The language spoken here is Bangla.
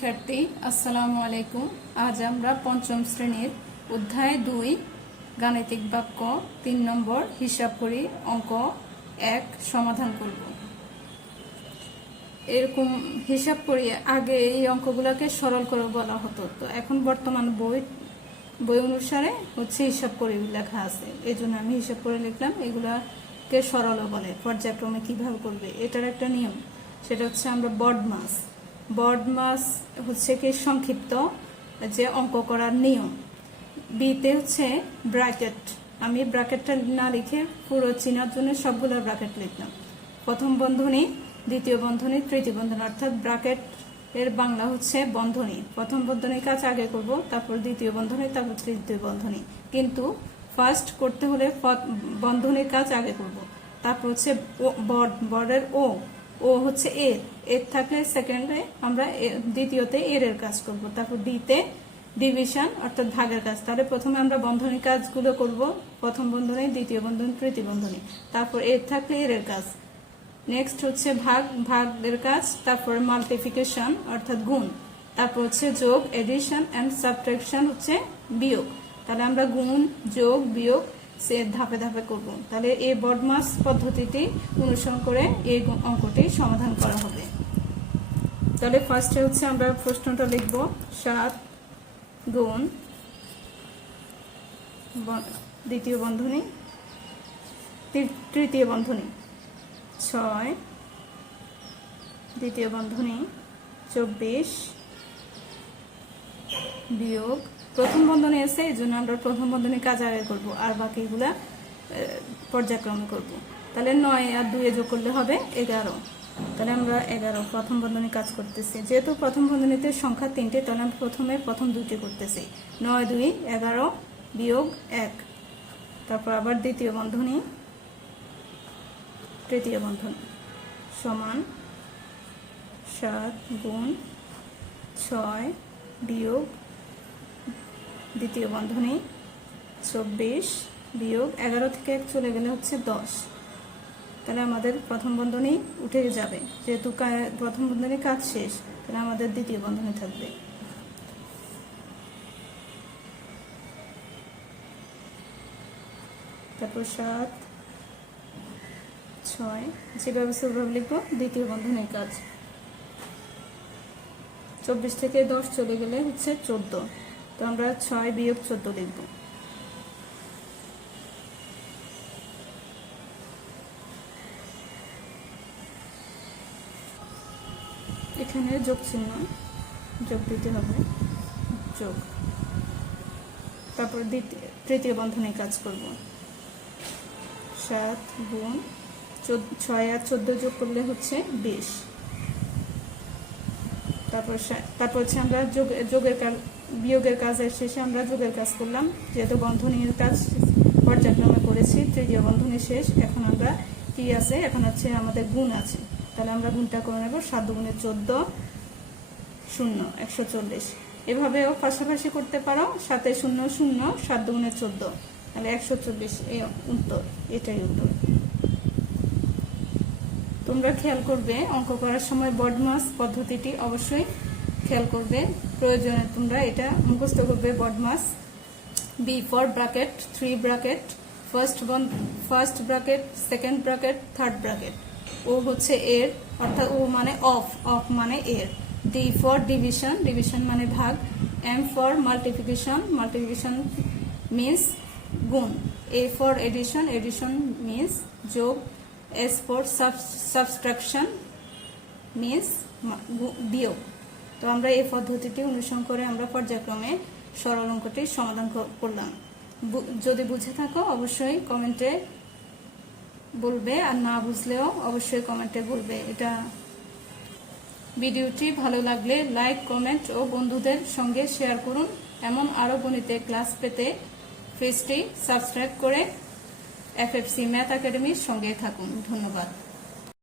শিক্ষার্থী আসসালামু আলাইকুম। আজ আমরা পঞ্চম শ্রেণীর অধ্যায় 2 গাণিতিক বাক্য 3 নম্বর হিসাব করি অঙ্ক 1 সমাধান করব। এরকম হিসাব করি আগে এই অঙ্কগুলোকে সরল করে বলা হতো, তো এখন বর্তমান বই অনুসারে হচ্ছে হিসাব করে লেখা আছে, এই জন্য আমি হিসাব করে লিখলাম। এগুলাকে সরলও বলে। পর্যায়ক্রমে কিভাবে করবে এটার একটা নিয়ম, সেটা হচ্ছে আমরা বর্ডমাস হচ্ছে কি সংক্ষিপ্ত যে অঙ্ক করার নিয়ম। বিতে হচ্ছে ব্র্যাকেট, আমি ব্র্যাকেটটা না লিখে পুরো চিনার জন্য সবগুলো ব্র্যাকেট লিখলাম। প্রথম বন্ধনী, দ্বিতীয় বন্ধনী, তৃতীয় বন্ধনী, অর্থাৎ ব্র্যাকেট এর বাংলা হচ্ছে বন্ধনী। প্রথম বন্ধনীর কাজ আগে করব, তারপর দ্বিতীয় বন্ধনী, তারপর তৃতীয় বন্ধনী। কিন্তু ফার্স্ট করতে হলে বন্ধনীর কাজ আগে করব, তারপর হচ্ছে বর্ডের ও হচ্ছে এর থাকলে সেকেন্ডে আমরা দ্বিতীয়তে এর কাজ করব, তারপর ডিতে ডিভিশন অর্থাৎ ভাগের কাজ। তাহলে প্রথমে আমরা বন্ধনীর কাজগুলো করব, প্রথম বন্ধনী, দ্বিতীয় বন্ধনী, তৃতীয় বন্ধনী, তারপর এর থাকলে এর কাজ। নেক্সট হচ্ছে ভাগের কাজ, তারপর মাল্টিপ্লিকেশন অর্থাৎ গুণ, তারপর হচ্ছে যোগ, এডিশন এন্ড সাবট্রাকশন হচ্ছে বিয়োগ। তাহলে আমরা গুণ, যোগ, বিয়োগ সে ধাপে ধাপে করব। তাহলে এই বর্ডমাস পদ্ধতিটি অনুসরণ করে এই অঙ্কটি সমাধান করা হবে। তাহলে ফার্স্টে হচ্ছে আমরা প্রশ্নটা লিখব 7 গুণ দ্বিতীয় বন্ধনী, তৃতীয় বন্ধনী 6, দ্বিতীয় বন্ধনী 24 বিয়োগ প্রথম বন্ধনী আছে, এই জন্য আমরা প্রথম বন্ধনীর কাজ আগে করব, আর বাকিগুলা পর্যায়ক্রমে করব। তাহলে 9 আর 2 যোগ করলে হবে 11। তাহলে আমরা 11 প্রথম বন্ধনীর কাজ করতেছি। যেহেতু প্রথম বন্ধনীতে সংখ্যা 3টে, তাহলে আমরা প্রথম 2টি করতেছি। 9 2 11 বিয়োগ 1। তারপর আবার দ্বিতীয় বন্ধনী, তৃতীয় বন্ধনী সমান 7 গুণ 6 বিয়োগ দ্বিতীয় বন্ধনী 24 বিয়োগ 11 থেকে 1 চলে গেলে হচ্ছে 10। তাহলে আমাদের প্রথম বন্ধনী উঠে যাবে, যেহেতু প্রথম বন্ধনীর কাজ শেষ, তাহলে আমাদের দ্বিতীয় বন্ধনী থাকবে। তারপর 7 6 যেভাবে সেভাবে লিখবো দ্বিতীয় বন্ধনীর কাজ। 24 থেকে 10 চলে গেলে হচ্ছে 14, তো আমরা 6 বিয়োগ 14 লিখব। এখানে যোগ চিহ্ন, যোগ দিতে হবে, যোগ। তারপর তৃতীয় বন্ধনীর কাজ করব। 7 গুণ 6 আর 14 যোগ করলে হচ্ছে 20। তারপর হচ্ছে আমরা বিয়োগের কাজের শেষে আমরা যোগের কাজ করলাম। যেহেতু বন্ধনীর কাজ পর্যায়ক্রমে করেছি, তৃতীয় বন্ধনী শেষ, এখন আমরা কি আছে, এখন হচ্ছে আমাদের গুণ আছে। তাহলে আমরা গুণটা করে নেব। 7 গুণে 14 0 140। এভাবেও পাশাপাশি করতে পারো, 7 0 0 7 গুণে 14, তাহলে 140। এই উত্তর, এটাই উত্তর। তোমরা খেয়াল করবে অঙ্ক করার সময় বর্ডমাস পদ্ধতিটি অবশ্যই খেয়াল করবে, প্রয়োজনে তোমরা এটা মুখস্থ করবে। BODMAS, B for bracket, 3 bracket, first bracket, second bracket, third bracket. ও হচ্ছে এর অর্থাৎ ও মানে অফ মানে এর। ডি ফর ডিভিশন, ডিভিশন মানে ভাগ। এম ফর মাল্টিপ্লিকেশন মিন্স গুণ। A for addition, addition means যোগ। এস ফর সাবট্রাকশন মিন্স বিয়োগ। তো আমরা এই পদ্ধতিটি অনুসরণ করে আমরা পর্যায়ক্রমে সরল অঙ্কটি সমাধান করলাম। যদি বুঝে থাকো অবশ্যই কমেন্টে বলবে, আর না বুঝলেও অবশ্যই কমেন্টে বলবে। এটা ভিডিওটি ভালো লাগলে লাইক, কমেন্ট ও বন্ধুদের সঙ্গে শেয়ার করুন। এমন আরও গণিতের ক্লাস পেতে পেজটি সাবস্ক্রাইব করে FFC ম্যাথ একাডেমির সঙ্গে থাকুন। ধন্যবাদ।